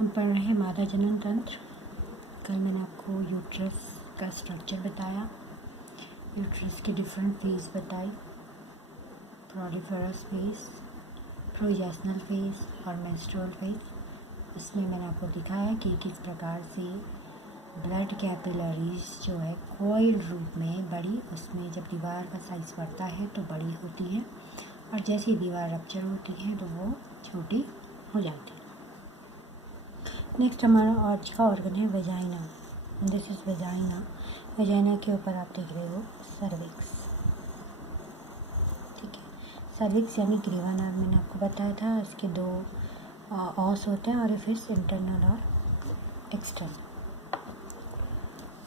हम पढ़ रहे हैं मादा जनन तंत्र। कल मैंने आपको यूट्रस का स्ट्रक्चर बताया, यूट्रस के डिफरेंट फेज बताई, प्रोलिफेरस फेज, प्रोजेशनल फेज और मेंस्ट्रुअल फेज। इसमें मैंने आपको दिखाया कि किस प्रकार से ब्लड कैपिलरीज जो है कॉइल रूप में बड़ी, उसमें जब दीवार का साइज़ बढ़ता है तो बड़ी होती है और जैसे ही दीवार रप्चर होती है तो वो छोटी हो जाती है। नेक्स्ट हमारा आज का ऑर्गन है vagina. This is vagina. Vagina के ऊपर आप देख रहे हो सर्विक्स, ठीक है। सर्विक्स यानी ग्रीवा नर्व मैंने आपको बताया था, इसके दो ऑस होते हैं, ओरिफिस इंटरनल और एक्सटर्नल।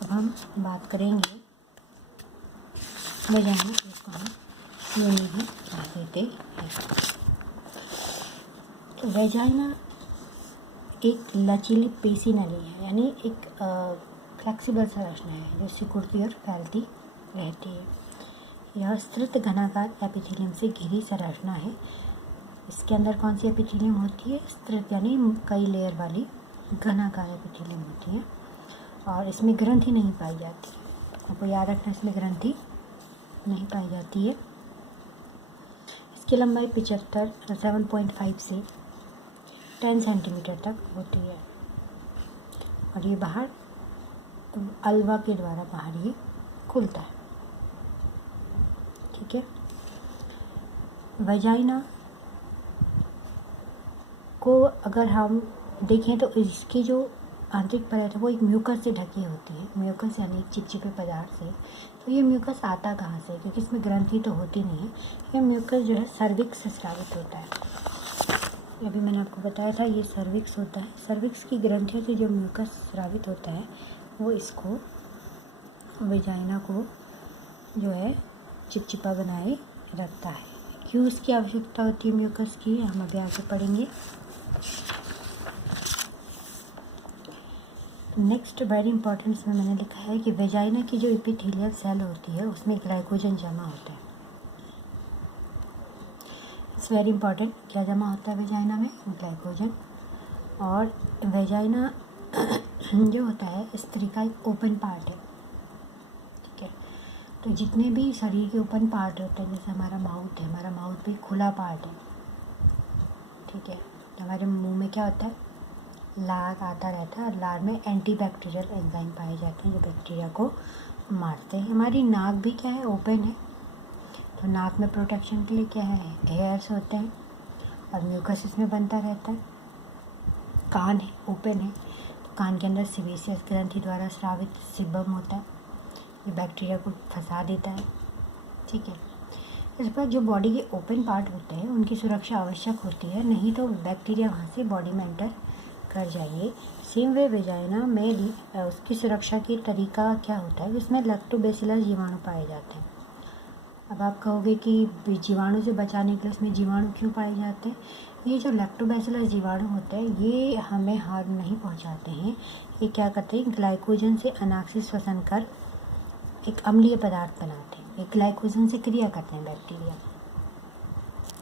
अब हम बात करेंगे वेजाइना, जिसको हम योनि भी कह देते हैं। तो वेजाइना एक लचीली पेशी नली है, यानी एक फ्लेक्सिबल संरचना है जो सिकुड़ती और फैलती रहती है। यह स्त्रित घनाकार एपिथेलियम से घिरी संरचना है। इसके अंदर कौन सी एपिथेलियम होती है? स्त्रित यानी कई लेयर वाली घनाकार एपिथेलियम होती है और इसमें ग्रंथि नहीं पाई जाती है। आपको याद रखना, इसमें ग्रंथि नहीं पाई जाती है। इसकी लंबाई 7.5 से 10 सेंटीमीटर तक होती है और ये बाहर अल्वा के द्वारा बाहर ये खुलता है, ठीक है। वेजाइना को अगर हम देखें तो इसकी जो आंतरिक परत है वो एक म्यूकस से ढकी होती है। म्यूकस यानी एक चिपचिपे पदार्थ से। तो ये म्यूकस आता कहाँ से? क्योंकि इसमें ग्रंथि तो होती नहीं है। ये म्यूकस जो है सर्विक्स से स्रावित होता है। अभी मैंने आपको बताया था ये सर्विक्स होता है। सर्विक्स की ग्रंथियों से जो म्यूकस स्रावित होता है वो इसको, वेजाइना को जो है चिपचिपा बनाए रखता है। क्यों इसकी आवश्यकता होती है म्यूकस की, हम अभी आगे पढ़ेंगे। नेक्स्ट वेरी इंपॉर्टेंट इसमें मैंने लिखा है कि वेजाइना की जो एपिथेलियल सेल होती है उसमें ग्लाइकोजन जमा होता है। It's very important. क्या जमा होता है वेजाइना में? ग्लाइकोजन। और वेजाइना जो होता है स्त्री का एक ओपन पार्ट है, ठीक है। तो जितने भी शरीर के ओपन पार्ट होते हैं, जैसे हमारा माउथ है, हमारा माउथ भी खुला पार्ट है, ठीक है। हमारे मुंह में क्या होता है? लार आता रहता है और लार में एंटी बैक्टीरियल एंजाइम पाए जाते हैं जो बैक्टीरिया को मारते हैं। हमारी नाक भी क्या है? ओपन है। तो नाक में प्रोटेक्शन के लिए क्या है? हेयर्स होते हैं और म्यूकस इसमें बनता रहता है। कान है, ओपन है, तो कान के अंदर सेबेसियस ग्रंथि द्वारा स्रावित सिबम होता है, ये बैक्टीरिया को फंसा देता है, ठीक है। इस पर जो बॉडी के ओपन पार्ट होते हैं उनकी सुरक्षा आवश्यक होती है, नहीं तो बैक्टीरिया वहाँ से बॉडी में एंटर कर जाइए। सेम वे वेजाइना में भी उसकी सुरक्षा की तरीका क्या होता है? इसमें लैक्टोबैसिलस जीवाणु पाए जाते हैं। अब आप कहोगे कि जीवाणु से बचाने के लिए इसमें जीवाणु क्यों पाए जाते हैं? ये जो लैक्टोबैसिलस जीवाणु होते हैं ये हमें हार्म नहीं पहुंचाते हैं। ये क्या करते हैं? ग्लाइकोजन से अनाक्सिस श्वसन कर एक अम्लीय पदार्थ बनाते हैं। एक ग्लाइकोजन से क्रिया करते हैं बैक्टीरिया,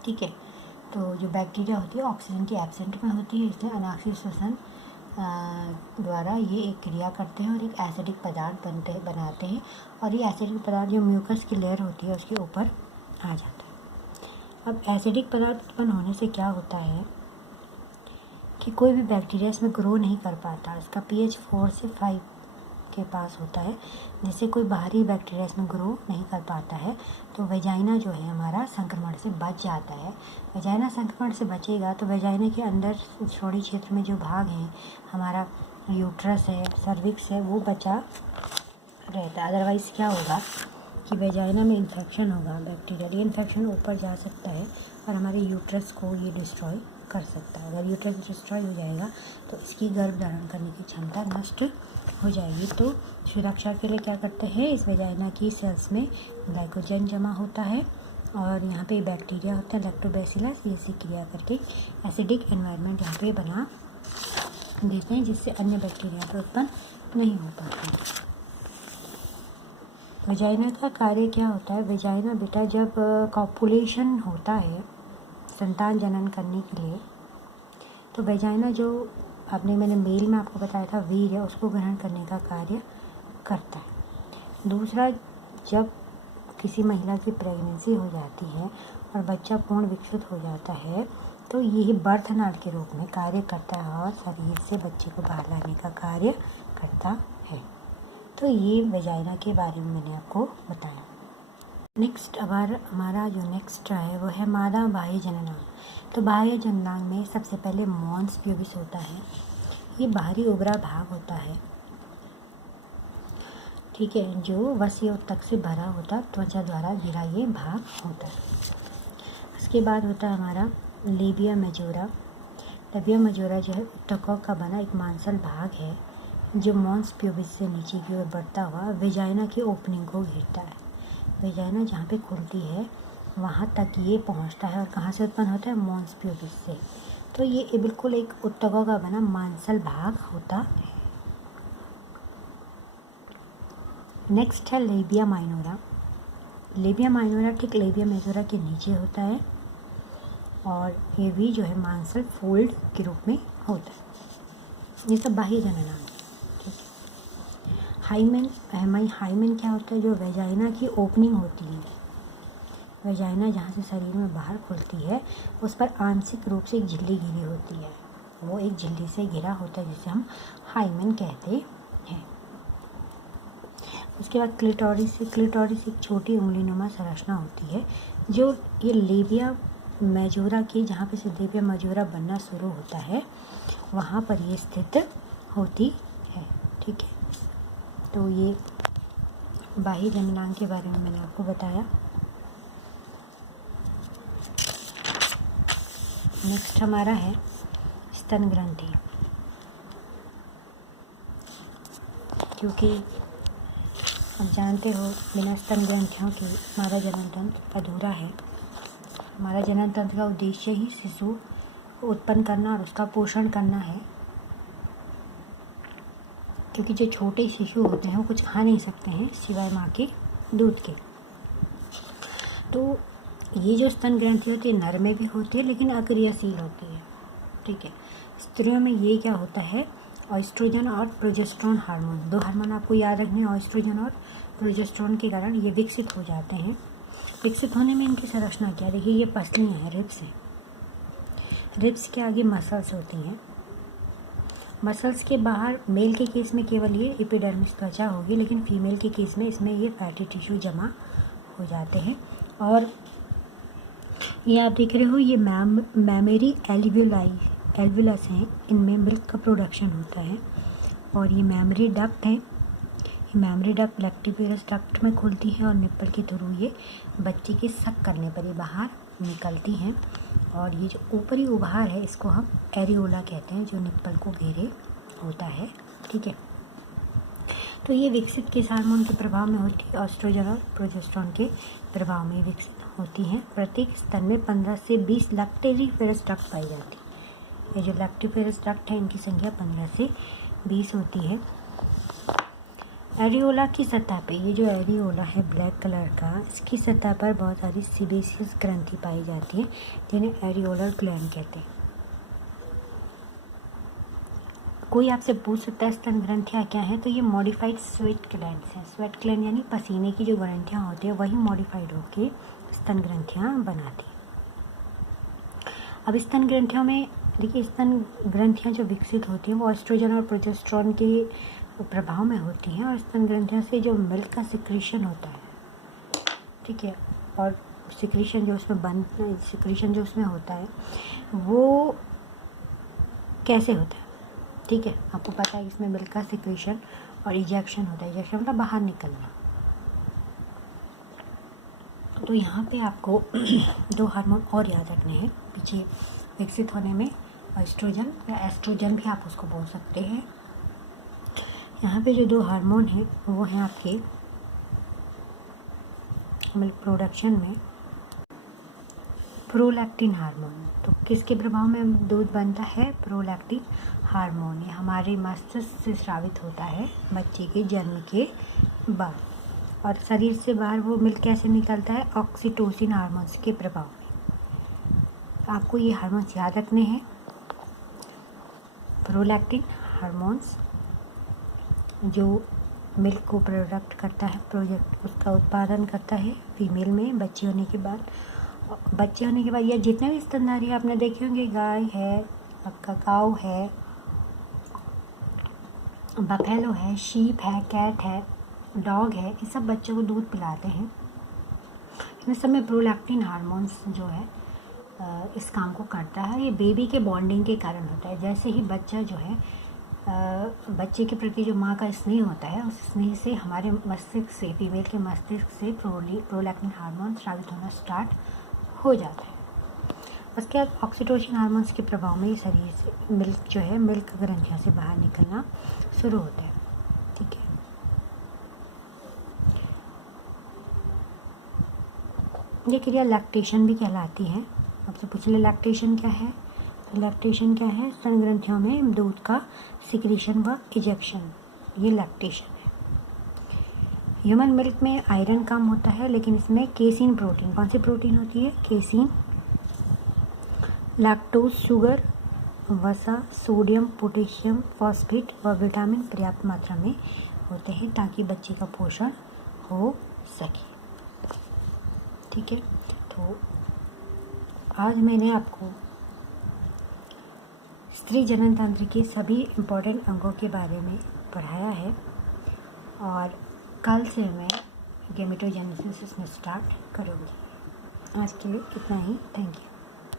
ठीक है। तो जो बैक्टीरिया होती है ऑक्सीजन की एब्सेंट में होती है, इसलिए अनाक्सिस श्वसन द्वारा ये एक क्रिया करते हैं और एक एसिडिक पदार्थ बनाते हैं और ये एसिडिक पदार्थ जो म्यूकस की लेयर होती है उसके ऊपर आ जाता है। अब एसिडिक पदार्थ उत्पन्न होने से क्या होता है कि कोई भी बैक्टीरिया इसमें ग्रो नहीं कर पाता। इसका pH 4 से 5 के पास होता है, जिससे कोई बाहरी बैक्टीरिया इसमें ग्रो नहीं कर पाता है। तो वेजाइना जो है हमारा संक्रमण से बच जाता है। वेजाइना संक्रमण से बचेगा तो वेजाइना के अंदर छोड़ी क्षेत्र में जो भाग है हमारा यूट्रस है, सर्विक्स है, वो बचा रहता है। अदरवाइज़ क्या होगा कि वेजाइना में इन्फेक्शन होगा, बैक्टीरियल इन्फेक्शन ऊपर जा सकता है और हमारे यूट्रस को ये डिस्ट्रॉय कर सकता है। अगर यूट्रस डिस्ट्रॉय हो जाएगा तो इसकी गर्भ धारण करने की क्षमता नष्ट हो जाएगी। तो सुरक्षा के लिए क्या करते हैं? इस वेजाइना की सेल्स में ग्लाइकोजन जमा होता है और यहाँ पे बैक्टीरिया होता है लैक्टोबैसिलस, ये सी क्रिया करके एसिडिक एनवायरनमेंट यहाँ पे बना देते हैं, जिससे अन्य बैक्टीरिया पर उत्पन्न नहीं हो पाते। वेजाइना का कार्य क्या होता है? वेजाइना बेटा जब कॉपुलेशन होता है, संतान जनन करने के लिए, तो वेजाइना जो आपने मैंने मेल में आपको बताया था वीर्य उसको ग्रहण करने का कार्य करता है। दूसरा, जब किसी महिला की प्रेगनेंसी हो जाती है और बच्चा पूर्ण विकसित हो जाता है तो यही बर्थनाल के रूप में कार्य करता है और शरीर से बच्चे को बाहर लाने का कार्य करता है। तो ये वेजाइना के बारे में मैंने आपको बताया। नेक्स्ट हमारा जो नेक्स्ट है वो है मादा बाह्य जननांग। तो बाह्य जननांग में सबसे पहले मॉन्स प्यूबिस होता है। ये बाहरी उभरा भाग होता है, ठीक है, जो वस्योतक से भरा होता त्वचा द्वारा घिरा ये भाग होता है। उसके बाद होता है हमारा लेबिया मेजोरा। लेबिया मेजोरा जो है उत्तकों का बना एक मांसल भाग है जो मॉन्स प्यूबिस से नीचे की ओर बढ़ता हुआ वेजाइना की ओपनिंग को घेरता है। वेजाइना जहाँ पे खुलती है वहाँ तक ये पहुँचता है और कहाँ से उत्पन्न होता है, मॉन्स प्यूबिस से। तो ये बिल्कुल एक उत्तकों का बना मांसल भाग होता है। नेक्स्ट है लेबिया माइनोरा। लेबिया माइनोरा ठीक लेबिया मेजोरा के नीचे होता है और ये भी जो है मांसल फोल्ड के रूप में होता है। ये सब बाह्य जननांग, ठीक है। हाइमेन क्या होता है, जो वेजाइना की ओपनिंग होती है, वेजाइना जहाँ से शरीर में बाहर खुलती है उस पर आंशिक रूप से एक झिल्ली घिरी होती है, वो एक झिल्ली से घिरा होता है जिसे हम हाइमेन कहते हैं। उसके बाद क्लिटोरिस एक छोटी उंगलीनुमा संरचना होती है जो ये लेबिया मेजोरा की जहाँ पे से लेबिया मेजोरा बनना शुरू होता है वहाँ पर ये स्थित होती है, ठीक है। तो ये बाह्य जननांग के बारे में मैंने आपको बताया। नेक्स्ट हमारा है स्तन ग्रंथि। क्योंकि आप जानते हो बिना स्तन ग्रंथियों के हमारा जनन तंत्र अधूरा है। हमारा जनन तंत्र का उद्देश्य ही शिशु को उत्पन्न करना और उसका पोषण करना है, क्योंकि जो छोटे शिशु होते हैं वो कुछ खा नहीं सकते हैं सिवाय माँ के दूध के। तो ये जो स्तन ग्रंथि होती है नर में भी होती है लेकिन अक्रियाशील होती है, ठीक है। स्त्रियों में ये क्या होता है, ऑएस्ट्रोजन और प्रोजेस्टेरोन हार्मोन, दो हार्मोन आपको याद रखने हैं, ऑएस्ट्रोजन और प्रोजेस्टेरोन के कारण ये विकसित हो जाते हैं। विकसित होने में इनकी संरचना क्या, देखिए ये पसलियाँ हैं, रिब्स हैं। रिब्स के आगे मसल्स होती हैं। मसल्स के बाहर मेल के केस में केवल ये एपिडर्मिस त्वचा होगी, लेकिन फीमेल के केस में इसमें ये फैटी टिश्यू जमा हो जाते हैं। और ये आप देख रहे हो ये मैमेरी एल्वुलस हैं, इनमें मिल्क का प्रोडक्शन होता है। और ये मैमरी डक्ट हैं, ये मैमरी डक्ट लैक्टिफेरस डक्ट में खुलती है और निप्पल के थ्रू ये बच्चे के सक करने पर ये बाहर निकलती हैं। और ये जो ऊपरी उभार है इसको हम एरियोला कहते हैं, जो निप्पल को घेरे होता है, ठीक है। तो ये विकसित किस हार्मोन के प्रभाव में होती है, ऑएस्ट्रोजन और प्रोजेस्टेरोन के प्रभाव में विकसित होती हैं। प्रत्येक स्तन में 15 से 20 लैक्टिफेरस डक्ट पाई जाती है। ये जो लैक्टिफेरस डक्ट है इनकी संख्या 15 से 20 होती है। एरियोला की सतह पे, ये जो एरियोला है ब्लैक कलर का, इसकी सतह पर बहुत सारी सीबेसियस ग्रंथि पाई जाती है जिन्हें एरियोलर ग्लैंड कहते हैं। कोई आपसे पूछ सकता है स्तन ग्रंथियाँ क्या हैं, तो ये मॉडिफाइड स्वेट ग्लैंड्स हैं। स्वेट ग्लैंड यानी पसीने की जो ग्रंथियाँ होती है वही मॉडिफाइड होके स्तन ग्रंथियाँ बनाती हैं। अब स्तन ग्रंथियों में देखिए, स्तन ग्रंथियाँ जो विकसित होती हैं वो ऑएस्ट्रोजन और प्रोजेस्टेरोन के प्रभाव में होती हैं। और स्तन ग्रंथियों से जो मिल्क का सिक्रीशन होता है, ठीक है, और सिक्रीशन जो उसमें होता है वो कैसे होता है, ठीक है। आपको पता है इसमें मिल्क का सिक्रीशन और इजेक्शन होता है। इजेक्शन मतलब बाहर निकलना। तो यहाँ पे आपको दो हार्मोन और याद रखने हैं पीछे विकसित होने में, ऑएस्ट्रोजन या एस्ट्रोजन भी आप उसको बोल सकते हैं। यहाँ पे जो दो हार्मोन हैं वो हैं आपके मिल्क प्रोडक्शन में प्रोलैक्टिन हार्मोन। तो किसके प्रभाव में दूध बनता है, प्रोलैक्टिन हार्मोन। ये हमारे मस्तिष्क से स्रावित होता है बच्चे के जन्म के बाद। और शरीर से बाहर वो मिल्क कैसे निकलता है, ऑक्सीटोसिन हार्मोन्स के प्रभाव में। आपको ये हार्मोन्स याद रखने हैं। प्रोलैक्टिन हार्मोन्स जो मिल्क को प्रोडक्ट करता है, उसका उत्पादन करता है फीमेल में बच्चे होने के बाद या जितने भी स्तनधारी आपने देखे होंगे, गाय है, आपका काऊ है, बफेलो है, शीप है, कैट है, डॉग है, ये सब बच्चों को दूध पिलाते हैं। इन सब में प्रोलैक्टिन हार्मोन्स जो है इस काम को करता है। ये बेबी के बॉन्डिंग के कारण होता है। जैसे ही बच्चा जो है बच्चे के प्रति जो माँ का स्नेह होता है, उस स्नेह से हमारे मस्तिष्क से, फीमेल के मस्तिष्क से प्रोलैक्टिन हार्मोन स्रावित होना स्टार्ट हो जाता है। उसके बाद ऑक्सीटोसिन हार्मोन्स के प्रभाव में शरीर से मिल्क जो है, मिल्क ग्रंथियों से बाहर निकलना शुरू होता है। ठीक है, ये क्रिया लैक्टेशन भी कहलाती है। आपसे पूछ ले लैक्टेशन क्या है? लैक्टेशन क्या है? स्तन ग्रंथियों में दूध का सिक्रीशन व इजेक्शन, ये लैक्टेशन है। ह्यूमन मिल्क में आयरन कम होता है, लेकिन इसमें केसिन प्रोटीन, कौन सी प्रोटीन होती है? केसिन, लैक्टोज शुगर, वसा, सोडियम, पोटेशियम, फॉस्फेट व विटामिन पर्याप्त मात्रा में होते हैं ताकि बच्चे का पोषण हो सके। ठीक है, तो आज मैंने आपको स्त्री जनन तंत्र के सभी इम्पोर्टेंट अंगों के बारे में पढ़ाया है और कल से मैं गैमेटोजेनेसिस इसमें स्टार्ट करूँगी। आज के लिए इतना ही। Thank you.